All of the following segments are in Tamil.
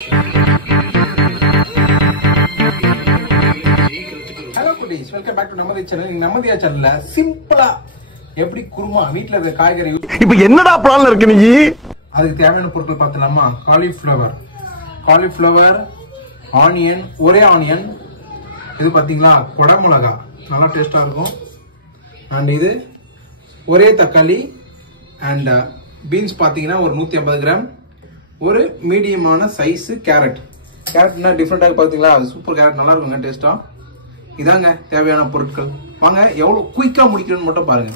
Hello buddies, welcome back to Namadhiya channel. In Namadhiya channel சிம்பிளா எப்படி குருமா வீட்ல இருக்க காய்கறி இப்போ என்னடா பிளான்ல இருக்கு நீ? அதுக்கு தேவையான பொருட்கள் பார்த்தலாமா? காலிஃப்ளவர், ஆனியன், ஒரே ஆனியன். இது பாத்தீங்களா கொடமிளகா, நல்லா டேஸ்டா இருக்கும். அண்ட் இது ஒரே தக்காளி அண்ட் பீன்ஸ் பாத்தீங்கன்னா ஒரு 150 கிராம். ஒரு மீடியமான சைஸ் கேரட்னா டிஃப்ரெண்டா பாத்தீங்களா? சூப்பர் கேரட் நல்லா இருக்குங்க டேஸ்டா. இதாங்க தேவையான பொருட்கள். வாங்க எவ்வளவு குயிக்கா முடிக்கணும்னு மட்டும் பாருங்க.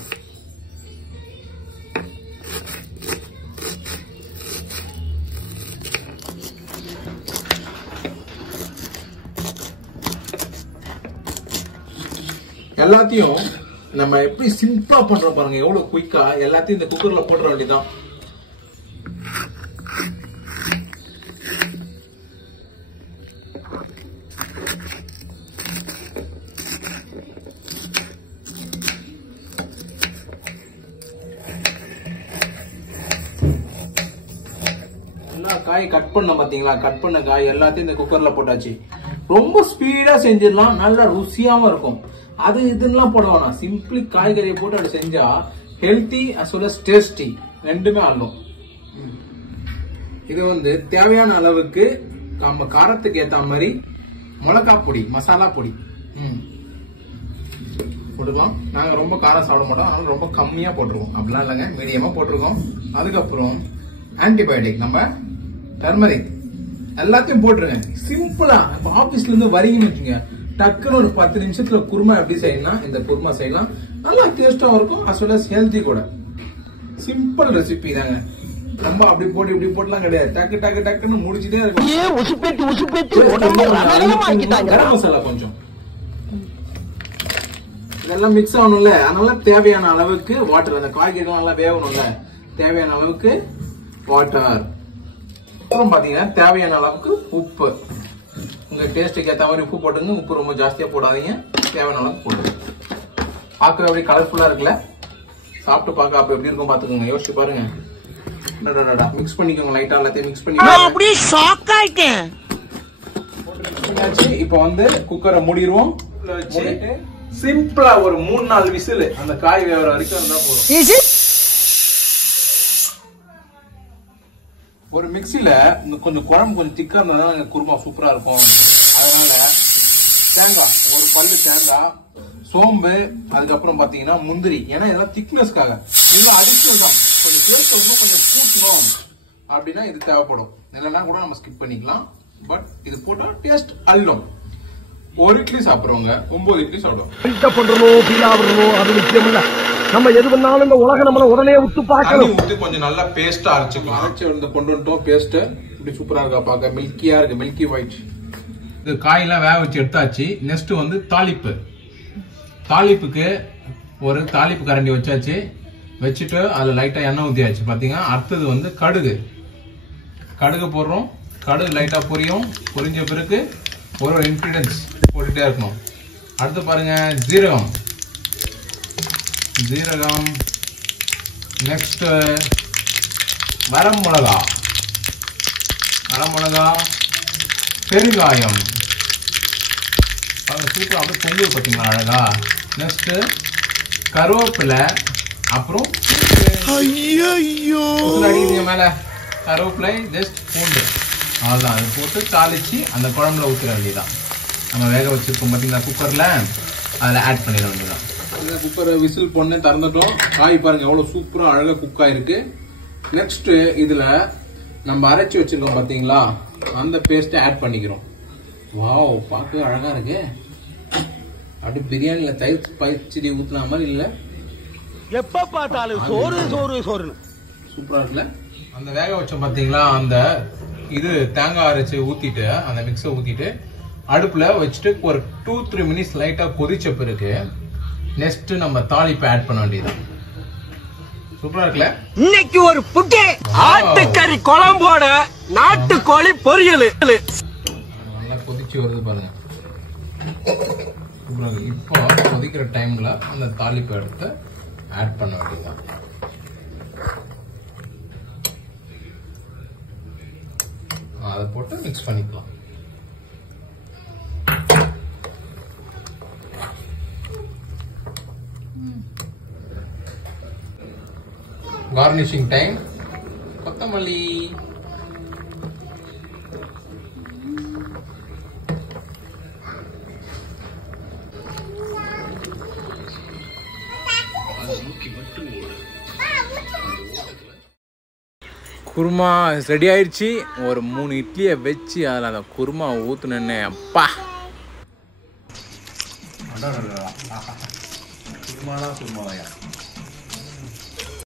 எல்லாத்தையும் நம்ம எப்படி சிம்பிளா பண்றோம் பாருங்க, எவ்வளவு குயிக்கா எல்லாத்தையும் இந்த குக்கர்ல போட்டுற வேண்டியதான். காய் கட் பண்ண பாத்தீங்களா? கட் பண்ண காய் எல்லாத்தையும் இந்த குக்கர்ல போட்டாச்சு. ரொம்ப ஸ்பீடா செஞ்சிடலாம், நல்லா ருசியாவும் இருக்கும். அது இதெல்லாம் போட வேணாம், சிம்பிளி காய்கறியை போட்டு அப்படி செஞ்சா healthy as well as tasty ரெண்டுமே ஆகும். இது வந்து தேவையான அளவுக்கு நம்ம காரத்துக்கு ஏத்த மாதிரி மிளகாய் பொடி, மசாலா பொடி போட்டுக்கலாம். நாங்க ரொம்ப காரம் சாப்பிட மாட்டோம், அதனால ரொம்ப கம்மியா போட்டிருக்கோம். அப்படிலாம் இல்லைங்க, மீடியமா போட்டிருக்கோம். அதுக்கப்புறம் ஆன்டிபயோட்டிக் நம்ம டர்மரிக் எல்லாத்தையும் போட்டுருங்க. சிம்பிளா இப்ப ஆபீஸ்ல இருந்து வரீங்கன்னு வச்சுங்க, டக்குன்னு ஒரு 10 நிமிஷத்துல குருமா எப்படி செய்யலாம், இந்த குருமா செய்யலாம். நல்லா டேஸ்டாவும் இருக்கும், அஸ் வெல் அஸ் ஹெல்தி கூட. சிம்பிள் ரெசிபி தாங்க. நம்ம அப்படி போட்டு இப்படி போட்டுலாம் கிடையாது, டக்குன்னு முடிச்சுட்டே இருக்கும். கரம் மசாலா கொஞ்சம் இதெல்லாம் மிக்ஸ் ஆகணும்ல, அதனால தேவையான அளவுக்கு வாட்டர். அந்த காய்கறிகள் நல்லா வேகணும்ல, தேவையான அளவுக்கு வாட்டர். அப்புறம் பாத்தீங்கன்னா தேவையான அளவுக்கு உப்பு. உங்க டேஸ்டுக்கு ஏற்ற மாதிரி உப்பு போட்டுங்க. உப்பு ரொம்ப ஜாஸ்தியா போடாதீங்க, தேவையான அளவுக்கு போட்டுங்க. பார்க்க எப்படி கலர்ஃபுல்லா இருக்குல்ல, சாப்பிட்டு பார்க்க அப்ப எப்படி இருக்கும் பாத்துக்கோங்க. யோசிச்சு பாருங்க. மிக்ஸ் பண்ணிக்கோங்க, லைட்டா எல்லாத்தையும் மிக்ஸ் பண்ணி. இப்ப வந்து குக்கரை மூடிடுவோம். சிம்பிளா ஒரு 3-4 விசில் அந்த காய் வேற வரைக்கும் இருந்தா போதும். ஒரு மிக்சில கொஞ்சம் குழம்பு கொஞ்சம் திக்கா இருந்தா குருமா சூப்பரா இருக்கும். அதனால தேங்காய், ஒரு பல்லு தேங்காய், சோம்பு, அதுக்கப்புறம் பாத்தீங்கன்னா முந்திரி. ஏன்னா இதெல்லாம் திக்னஸ்க்காக, இதெல்லாம் அடிஷனல் தான். கொஞ்சம் டேஸ்ட் கொஞ்சம் கூட்டணும் அப்படின்னா இது தேவைப்படும். இல்லைன்னா கூட நம்ம ஸ்கிப் பண்ணிக்கலாம். பட் இது போட்டா டேஸ்ட் அள்ளும். 1 இட்லி சாப்பிடுறவங்க 9 இட்லி சாப்பிடுவோம். அது முக்கியம் இல்ல. நம்ம எது பண்ணாலும் இந்த உலக நம்மள உடனே ஊத்து பார்க்கணும். ஊத்தி கொஞ்சம் நல்லா பேஸ்டா அரைச்சுக்கலாம். அரைச்சு வந்து கொண்டு வந்துட்டோம் பேஸ்ட். இப்படி சூப்பரா இருக்கா பார்க்க, மில்கியா இருக்கு, மில்கி ஒயிட். இது காயெல்லாம் வேக வச்சு எடுத்தாச்சு. நெக்ஸ்ட் வந்து தாளிப்புக்கு ஒரு தாளிப்பு கரண்டி வச்சாச்சு. வச்சுட்டு அதுல லைட்டா எண்ணெய் ஊத்தியாச்சு. பாத்தீங்கன்னா அடுத்தது வந்து கடுகு போடுறோம். கடுகு லைட்டா பொரிஞ்ச பிறகு ஒரு இன்கிரிடியன்ஸ் போட்டுட்டே இருக்கணும். அடுத்து பாருங்க ஜீரகம், நெக்ஸ்ட் வரமிளகா, பெருங்காயம். சூப்பர் அப்படியே பொங்கல் பார்த்தீங்களா அழகா. நெக்ஸ்ட் கருவேப்பிலை, அப்புறம் அடிக்கிறீங்க மேல கருவேப்பிலை, ஜஸ்ட் பூண்டு, அவ்வளவுதான். அது போட்டு தாளிச்சு அந்த குழம்புல ஊத்துற வேண்டியதான். நம்ம வேக வச்சிருக்கோம் பாத்தீங்களா குக்கர்ல, அதுல ஆட் பண்ணிட வேண்டியதான். குக்கர் விசில் பொண்ணு திறந்துட்டோம். காய் பாருங்க எவ்வளவு சூப்பரா அழகா குக் ஆயிருக்கு. நெக்ஸ்ட் இதுல நம்ம அரைச்சு வச்சிருக்கோம் பாத்தீங்களா, அந்த பேஸ்ட் ஆட் பண்ணிக்கிறோம். வாவ், பார்க்கவே அழகா இருக்கு. அப்படி பிரியாணில தயிர் பச்சடி ஊத்துன மாதிரி இல்ல, எப்ப பார்த்தாலும் சோறு சூப்பரா இருக்குல்ல. அந்த வேக வச்சோம் பாத்தீங்களா, அந்த இது தேங்காய் அரைச்சு ஊத்திட்டு அந்த மிக்ஸ ஊத்திட்டு அடுப்புல வச்சுட்டு ஒரு 2-3 மினிட்ஸ் லைட்டா கொதிச்ச பிறகு நெக்ஸ்ட் நம்ம தாளிப்பை ஆட் பண்ண வேண்டியதான். சூப்பரா இருக்குல்ல. இன்னைக்கு ஒரு புட்டு ஆட்டுக்கறி குழம்போட நாட்டுக்கோழி பொரியல். நல்லா கொதிச்சு வருது பாருங்க. இப்போ கொதிக்கிற டைம்ல அந்த தாளிப்பை எடுத்து ஆட் பண்ண வேண்டியதான். அதை போட்டு மிக்ஸ் பண்ணிக்கலாம். Garnishing time. கொத்தமல்லி. குருமா ரெடி ஆயிடுச்சு. ஒரு 3 இட்லியை வச்சு அதில் அந்த குருமா ஊற்றுனேன்னு அப்பா குருமாலாம் குருமாவையா